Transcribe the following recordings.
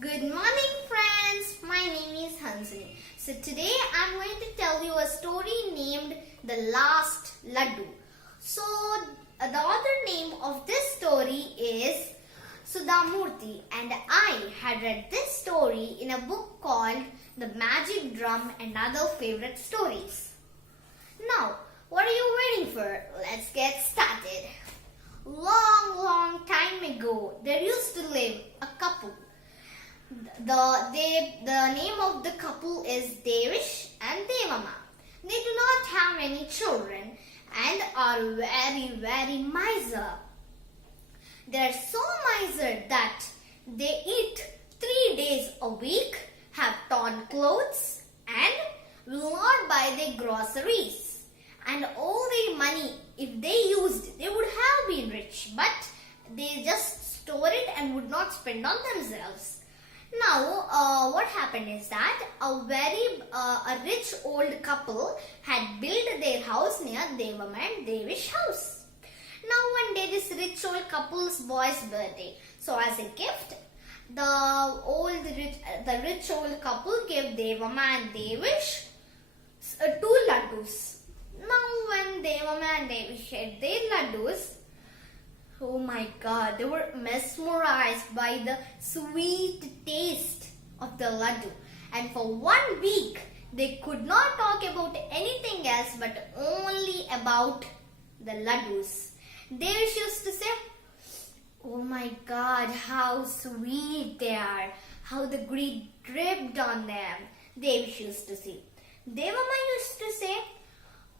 Good morning friends, my name is Hansini. So today I am going to tell you a story named The Last Laddu. So the author name of this story is Sudhamurthy and I had read this story in a book called The Magic Drum and Other Favorite Stories. Now, what are you waiting for? Let's get started. Long time ago, there used to live a couple. The name of the couple is Devish and Devamma. They do not have any children and are very miser. They are so miser that they eat 3 days a week, have torn clothes and will not buy their groceries. And all their money, if they used, they would have been rich, but they just store it and would not spend on themselves. Now, what happened is that a rich old couple had built their house near Devamma and Devish house. Now, one day, this rich old couple's boy's birthday. So, as a gift, the rich old couple gave Devamma and Devish 2 laddus. Now, when Devamma and Devish had their laddus, oh my God, they were mesmerized by the sweet taste of the laddu. And for 1 week, they could not talk about anything else but only about the laddus. Devish used to say, oh my God, how sweet they are, how the ghee dripped on them. Devish used to say. Devamma used to say,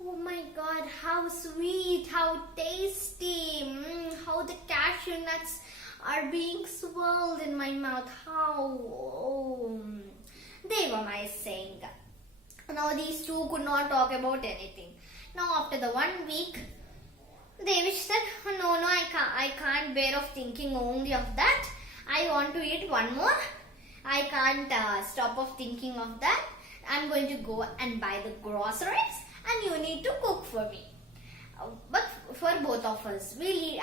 oh my God, how sweet, how tasty, how the cashew nuts are being swirled in my mouth, Devamma is saying that. Now these two could not talk about anything. Now after the 1 week, Devish said, no, I can't bear of thinking only of that. I want to eat one more. I can't stop of thinking of that. I'm going to go and buy the groceries. And you need to cook for me. But for both of us, we'll eat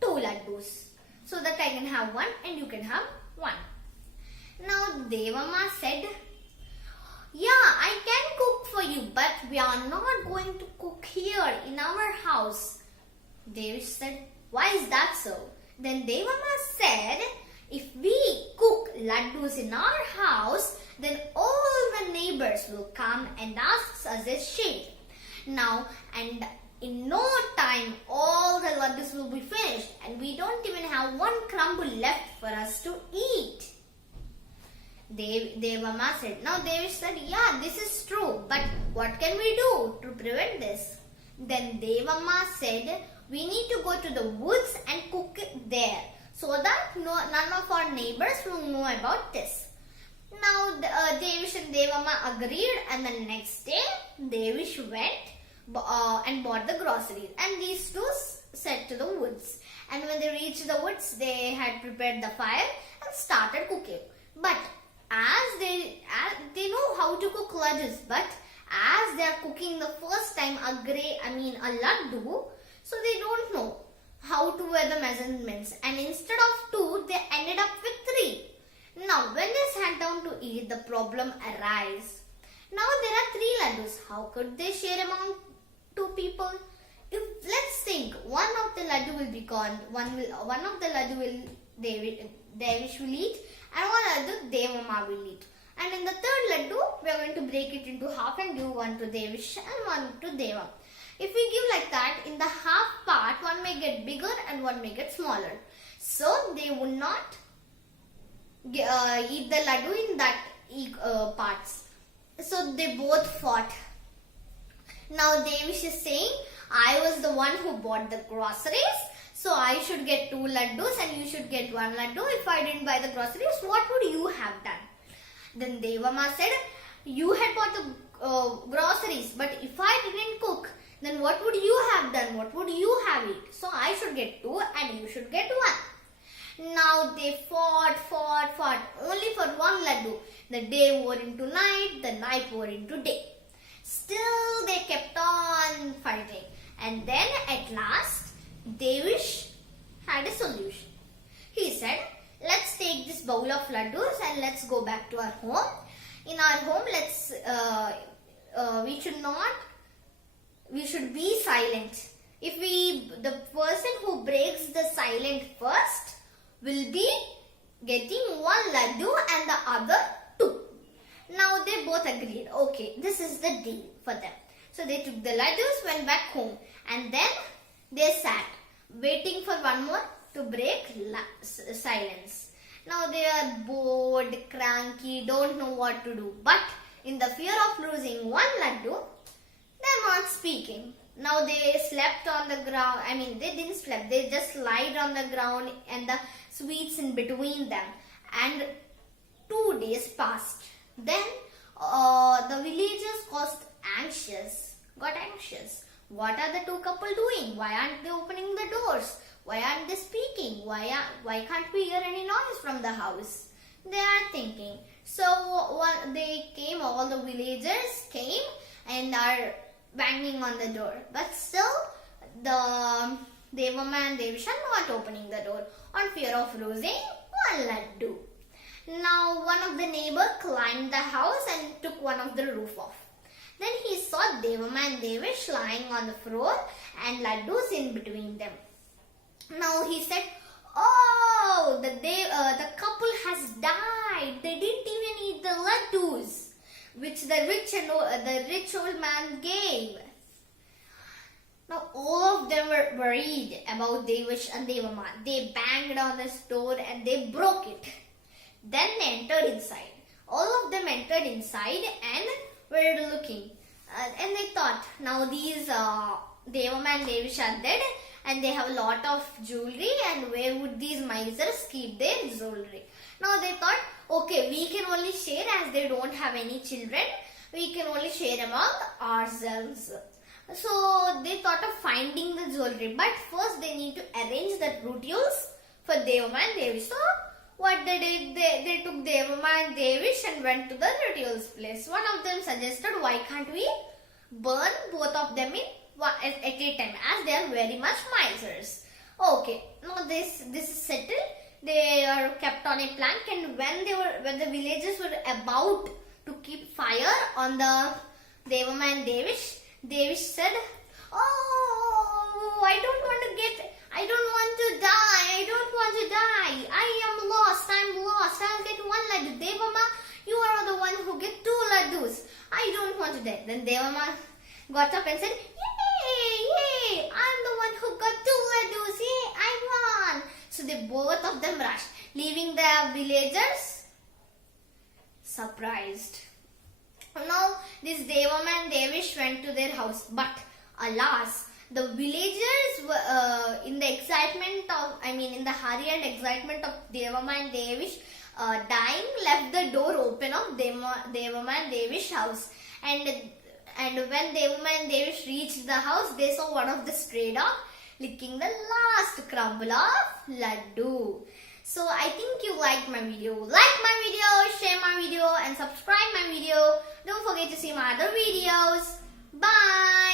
2 laddus. So that I can have 1 and you can have 1. Now Devamma said, yeah, I can cook for you, but we are not going to cook here in our house. Devish said, why is that so? Then Devamma said, if we cook laddus in our house, then all the neighbors will come and ask us a share. Now, and in no time, all the laddus will be finished and we don't even have 1 crumble left for us to eat. Devamma said. Now Devish said, yeah, this is true, but what can we do to prevent this? Then Devamma said, we need to go to the woods and cook it there so that none of our neighbors will know about this. Now Devish and Devamma agreed, and the next day Devish went and bought the groceries, and these two set to the woods. And when they reached the woods, they had prepared the fire and started cooking. But as they know how to cook laddus, but as they are cooking the first time a laddu, so they don't know how to wear the measurements, and instead of 2, they ended up with 3. Now, when they sat down to eat, the problem arose. Now, there are 3 laddus. How could they share among 2 people? Let's think, one of the laddu will be gone, one of the laddu will Devish will eat, and one laddu Devamma will eat. And in the 3rd laddu, we are going to break it into half and give 1 to Devish and 1 to Devamma. If we give like that, in the half part, one may get bigger and one may get smaller. So, they would not eat the laddu in that parts. So they both fought. Now Devish is saying, I was the one who bought the groceries, so I should get 2 laddus and you should get 1 laddu. If I didn't buy the groceries, what would you have done? Then Devamma said, you had bought the groceries, but if I didn't cook, then what would you have done? What would you have eaten? So I should get 2 and you should get 1. Now they fought only for 1 laddu. The day wore into night, the night wore into day. Still they kept on fighting. And then at last, Devish had a solution. He said, let's take this bowl of laddus and let's go back to our home. In our home, we should be silent. The person who breaks the silent first will be getting one laddu and the other two. Now they both agreed. Okay, this is the deal for them. So they took the laddus, went back home, and then they sat waiting for one more to break silence. Now they are bored, cranky, don't know what to do. But in the fear of losing one laddu, they are not speaking. Now they slept on the ground. I mean, they didn't sleep. They just lied on the ground and the sweets in between them. And 2 days passed. Then the villagers got anxious. What are the two couple doing? Why aren't they opening the doors? Why aren't they speaking? Why can't we hear any noise from the house? They are thinking. So all the villagers came and are banging on the door. But still, the Devamma and Devish are not opening the door on fear of losing one laddu. Now, one of the neighbors climbed the house and took one of the roof off. Then he saw Devamma and Devish lying on the floor and laddus in between them. Now he said, "Oh, the couple has died. They didn't even eat the laddus which the rich old man gave." Now all of them were worried about Devish and Devamma. They banged on the door and they broke it. Then they entered inside. All of them entered inside and were looking. And they thought, now these Devamma and Devish are dead and they have a lot of jewelry, and where would these misers keep their jewelry? Now they thought, okay, we can only share, as they don't have any children. We can only share among ourselves. So they thought of finding the jewelry, but first they need to arrange the rituals for Devamma and Devish. So what they did, they took Devamma and Devish and went to the rituals place. One of them suggested, why can't we burn both of them at a time, as they are very much misers. Okay, now this is settled. They are kept on a plank, and when the villagers were about to keep fire on the Devamma and Devish, Devish said, "Oh, I don't want to die. I don't want to die. I'm lost. I'll get one laddu. Devamma, you are the one who get 2 laddus. I don't want to die." Then Devamma got up and said, "Yay! I'm the one who got 2 laddus. Yay! I won." So both of them rushed, leaving the villagers surprised. Now this Devamma and Devish went to their house, but alas, the villagers were in the hurry and excitement of Devamma and Devish dying, left the door open of Devamma and Devish house. And when Devamma and Devish reached the house, they saw one of the stray dogs licking the last crumble of laddu. So I think you liked my video. Like my video, share my video and subscribe my video. Don't forget to see my other videos. Bye.